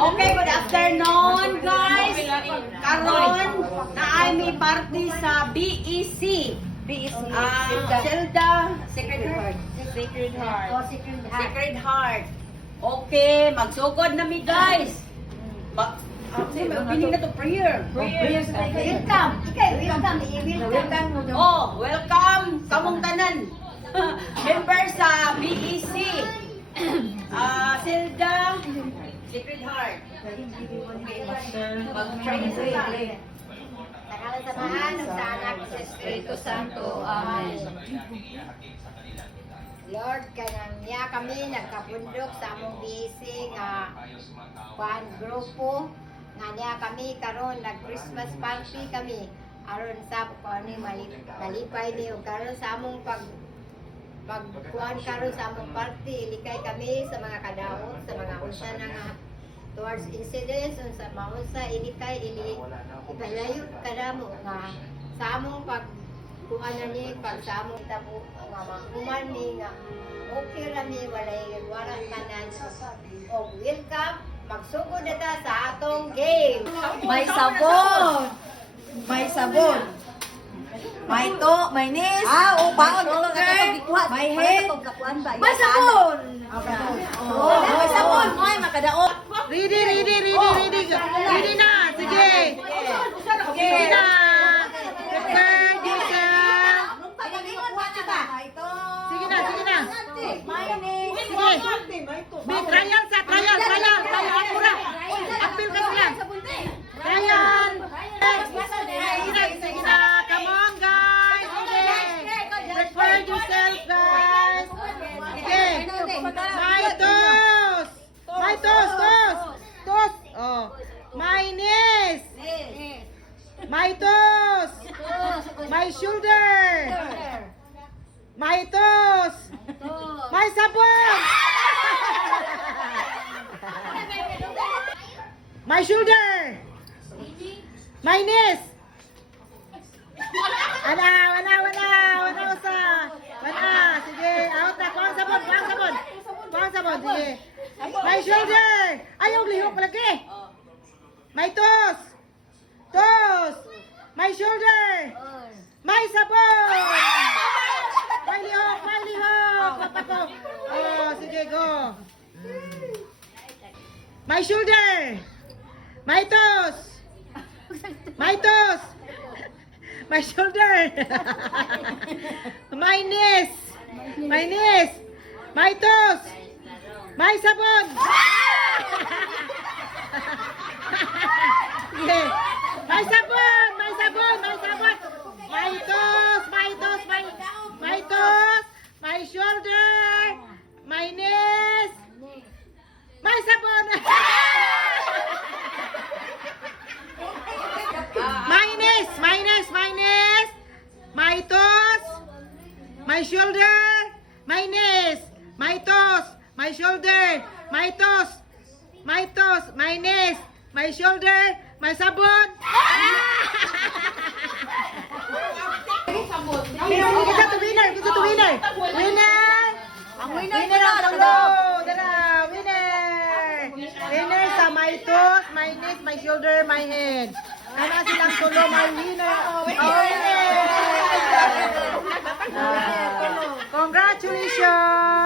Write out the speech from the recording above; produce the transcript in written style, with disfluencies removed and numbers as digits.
Okay, good afternoon guys. Karon na ay may party sa BEC. Zelda Sacred Heart. Sacred Heart. Okay, magsugod na mi guys. Piling na to prayer. Welcome. Oh, welcome sa mong tanan. Member sa BEC. Zelda Sacred Heart. Mag-try na sila. Samahan sa anak sa Espiritu Santo. Amen. Lord, kanang niya kami nagkapundok sa among BC nga grupo nga niya kami karon nag-Christmas party kami aron sa kuani malipay niyo karon sa among pagkuhan karon sa among party likay kami sa mga kadaot sa mga unsa na nga towards incidents sa maunsa ilikay ipalayo kadamo nga sa among pagkuhan na ni pag sa among tabo nga mahuman ni nga okay ra mi walang tanan o welcome magsugod na ta sa atong game. May sabon. May sabon. May to, may nis. baon May head. May sabon. May sabon. May makadaot. Ready na. Sige. Sige na. Prepare yourself. Sige na. Trial. Mura. Apil ka sila. Trial. Sige na. Come on, guys. Sige. Prepare yourself, guys. Sige. My toast. Oh. My knees. My toes. My shoulder. My toes. My sabon. My shoulder. My knees. Wala usa. Wala. Sige, out na. Kuha ang sabon. Sige. My shoulder. Ayaw, lihok lagi. My toes. My shoulder. My sabon. My lihok. Papako. Oh, sige, go. My shoulder. My toes. My shoulder. My knees. My toes. My sabon. Okay. My sabon. My toes. My shoulder. My knees. My sabon. My toes, my shoulder, my knees, my toes, my shoulder, my toes, my knees, my shoulder, my sabon. Kita to winner. Ang winner Winner sa my toes, my knees, my shoulder, my head. Kana silang tulo my winner. Winner. Congratulations.